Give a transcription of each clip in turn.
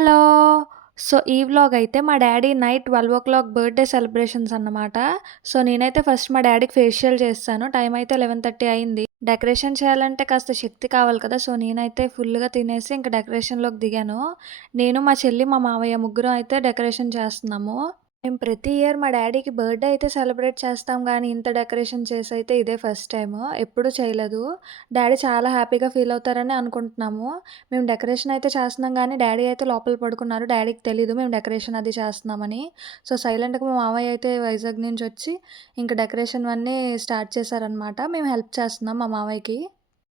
Hello! So, ఈ vlog అయితే మా డ్యాడీ నైట్ 12:00 బర్త్‌డే సెలబ్రేషన్స్ అన్నమాట. సో, నేనైతే ఫస్ట్ మా డ్యాడీకి ఫేషియల్ చేసేసాను. టైం అయితే 11:30 అయింది. డెకరేషన్ చేయాలంటే కాస్త శక్తి కావాలి కదా! సో, నేనైతే ఫుల్‌గా తినేసి ఇంక డెకరేషన్‌లోకి దిగాను. నేను, మా చెల్లి, మా మావయ్య ముగ్గురం అయితే డెకరేషన్ చేస్తున్నాము. మేము ప్రతి ఇయర్ మా డ్యాడీకి బర్త్‌డే అయితే సెలబ్రేట్ చేస్తాం గానీ, ఇంత డెకరేషన్ చేసైతే ఇదే ఫస్ట్ టైము. ఎప్పుడూ చేయలేదు. డ్యాడీ చాలా హ్యాపీగా ఫీల్ అవుతారని అనుకుంటున్నాము. మేము డెకరేషన్ అయితే చేస్తున్నాం గానీ, డ్యాడీ అయితే లోపల పడుకున్నారు. డ్యాడీకి తెలీదు మేము డెకరేషన్ అది చేస్తున్నామని. సో, సైలెంట్‌గా మా మామయ్య అయితే వైజాగ్ నుంచొచ్చి ఇంక డెకరేషన్ అన్నీ స్టార్ట్ చేశారనమాట. మేము హెల్ప్ చేస్తున్నాం మా మామయ్యకి.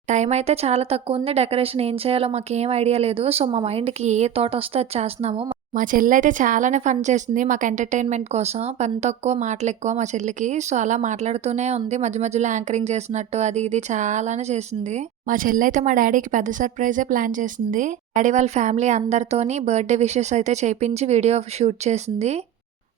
టైం అయితే చాలా తక్కువుంది. డెకరేషన్ ఏం చేయాలో మాకేం ఐడియా లేదు. సో, మా మైండ్‌కి ఏ థాట్ వస్తే అది చేస్తున్నాము. మా చెల్లయితే చాలానే ఫన్ చేసింది మాకు ఎంటర్‌టైన్‌మెంట్ కోసం. పని తక్కువ, మాటలెక్కువ మా చెల్లికి. సో, అలా మాట్లాడుతూనే ఉంది. మధ్య మధ్యలో యాంకరింగ్ చేసినట్టు అది ఇది చాలానే చేసింది. మా చెల్లయితే మా డ్యాడీకి పెద్ద సర్ప్రైజే ప్లాన్ చేసింది. డ్యాడీ వాళ్ళ ఫ్యామిలీ అందరితోని బర్త్‌డే విషెస్ అయితే చేపించి వీడియో షూట్ చేసింది.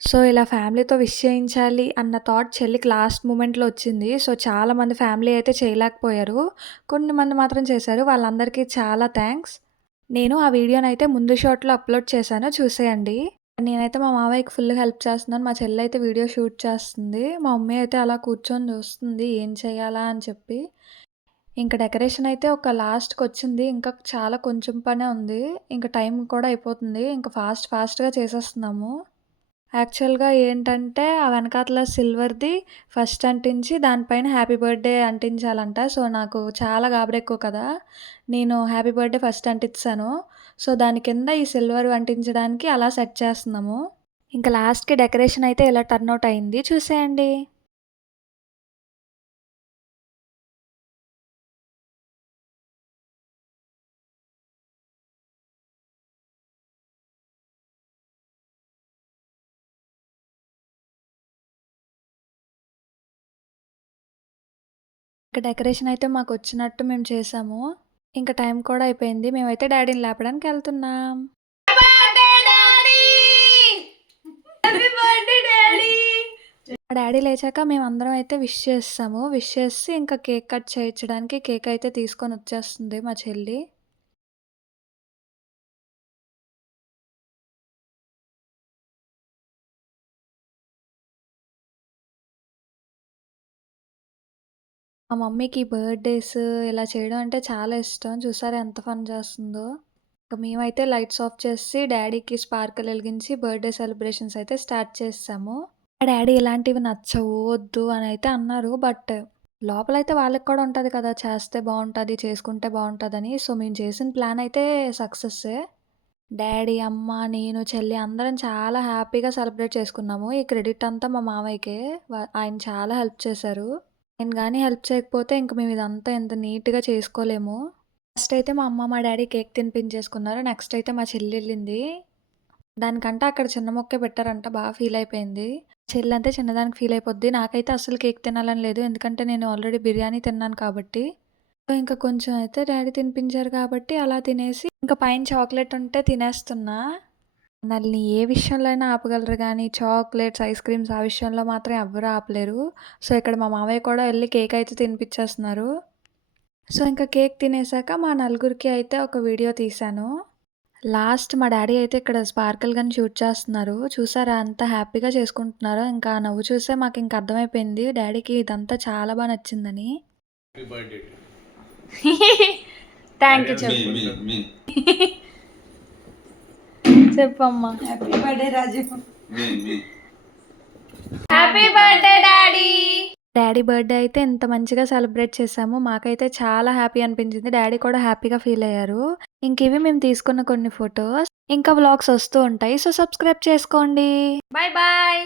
సో, ఇలా ఫ్యామిలీతో విష్ చేయించాలి అన్న థాట్ చెల్లికి లాస్ట్ మూమెంట్‌లో వచ్చింది. సో, చాలామంది ఫ్యామిలీ అయితే చేయలేకపోయారు. కొన్ని మంది మాత్రం చేశారు. వాళ్ళందరికీ చాలా థాంక్స్. నేను ఆ వీడియోనైతే ముందు షాట్‌లో అప్‌లోడ్ చేశాను చూసేయండి. నేనైతే మా మావయ్యకి ఫుల్ హెల్ప్ చేస్తున్నాను. మా చెల్లయితే వీడియో షూట్ చేస్తుంది. మా మమ్మీ అయితే అలా కూర్చొని చూస్తుంది ఏం చేయాలా అని చెప్పి. ఇంక డెకరేషన్ అయితే ఒక లాస్ట్‌కొచ్చింది. ఇంకా చాలా కొంచెం పనే ఉంది. ఇంక టైం కూడా అయిపోతుంది. ఇంక ఫాస్ట్‌గా చేసేస్తున్నాము. యాక్చువల్‌గా ఏంటంటే, ఆ వెనకాతల సిల్వర్‌ది ఫస్ట్ అంటించి, దానిపైన హ్యాపీ బర్త్‌డే అంటించాలంట. సో, నాకు చాలా గాబరెక్కువ కదా! నేను హ్యాపీ బర్త్‌డే ఫస్ట్ అంటిచ్చాను. సో, దాని కింద ఈ సిల్వర్‌వి అంటించడానికి అలా సెట్ చేస్తున్నాము. ఇంక లాస్ట్‌కి డెకరేషన్ అయితే ఇలా టర్నౌట్ అయింది. చూసేయండి. ఇంక డెకరేషన్ అయితే మాకొచ్చినట్టు మేము చేసాము. ఇంక టైం కూడా అయిపోయింది. మేమైతే డ్యాడీని లేపడానికెళ్తున్నాం. మా డ్యాడీ లేచాక మేమందరం అయితే విష్ చేసేసాము. విష్ చేసేసి ఇంకా కేక్ కట్ చేయించడానికి కేక్ అయితే తీసుకొనొచ్చేస్తుంది మా చెల్లి. మా మమ్మీకి బర్త్‌డేస్ ఇలా చేయడం అంటే చాలా ఇష్టం. చూసారా ఎంత ఫన్ చేస్తుందో. ఇంక మేమైతే లైట్స్ ఆఫ్ చేసేసి డ్యాడీకి స్పార్కిల్ ఎలిగించి బర్త్‌డే సెలబ్రేషన్స్ అయితే స్టార్ట్ చేసేసాము. మా డ్యాడీ ఇలాంటివి నచ్చవు, వద్దు అనైతే అన్నారు. బట్ లోపలైతే వాళ్ళకి కూడా ఉంటది కదా! చేస్తే బావుంటది, చేసుకుంటే బావుంటదని. సో, మేము చేసిన ప్లాన్ అయితే సక్సెస్సే. డ్యాడీ, అమ్మ, నేను, చెల్లి అందరం చాలా హ్యాపీగా సెలబ్రేట్ చేసుకున్నాము. ఈ క్రెడిట్ అంతా మా మామయ్యకే. ఆయన చాలా హెల్ప్ చేశారు. ఆయన గాని హెల్ప్ చేయకపోతే ఇంక మేము ఇదంతా ఇంత నీట్‌గా చేసుకోలేము. ఫస్ట్ అయితే మా అమ్మ, మా డ్యాడీ కేక్ తినిపించేసుకున్నారు. నెక్స్ట్ అయితే మా చెల్లెళ్ళింది. దానికంటే అక్కడ చిన్న మొక్కే పెట్టారంట. ఫీల్ అయిపోయింది. చెల్లంతే చిన్నదానికి ఫీల్ అయిపోద్ది. నాకైతే అస్సలు కేక్ తినాలని లేదు. ఎందుకంటే నేను ఆల్రెడీ బిర్యానీ తిన్నాను కాబట్టి. సో, ఇంకా కొంచెం అయితే డ్యాడీ తినిపించారు కాబట్టి అలా తినేసి ఇంకా పైన చాక్లెట్ ఉంటే తినేస్తున్నా. మనల్ని ఏ విషయంలో అయినా ఆపగలరు గానీ చాక్లెట్స్, ఐస్ క్రీమ్స్ ఆ విషయంలో మాత్రం ఎవ్వరు ఆపలేరు. సో, ఇక్కడ మా మామయ్య కూడా ఎళ్లి కేక్ అయితే తినిపించేస్తున్నారు. సో, ఇంకా కేక్ తినేసాక మా నలుగురికి అయితే ఒక వీడియో తీశాను. లాస్ట్ మా డ్యాడీ అయితే ఇక్కడ స్పార్కిల్ గన్ షూట్ చేస్తున్నారు. చూసారా ఎంత హ్యాపీగా చేసుకుంటున్నారో. ఇంకా ఆ నవ్వు చూసే మాకింక అర్థమైపోయింది డ్యాడీకి ఇదంతా చాలా నచ్చిందని. Happy birthday. థ్యాంక్ యూ చెప్పు. చెప్పమ్మా. Happy birthday Raju. Happy birthday daddy. Daddy birthday అయితే ఇంత మంచిగా సెలబ్రేట్ చేశాము. మాకైతే చాలా హ్యాపీ అనిపించింది. డ్యాడీ కూడా హ్యాపీగా ఫీల్ అయ్యారు. ఇంకివి మేము తీసుకున్న కొన్ని ఫోటోస్. ఇంకా వ్లాగ్స్ వస్తూ ఉంటాయి. సో, సబ్స్క్రైబ్ చేసుకోండి. Bye bye.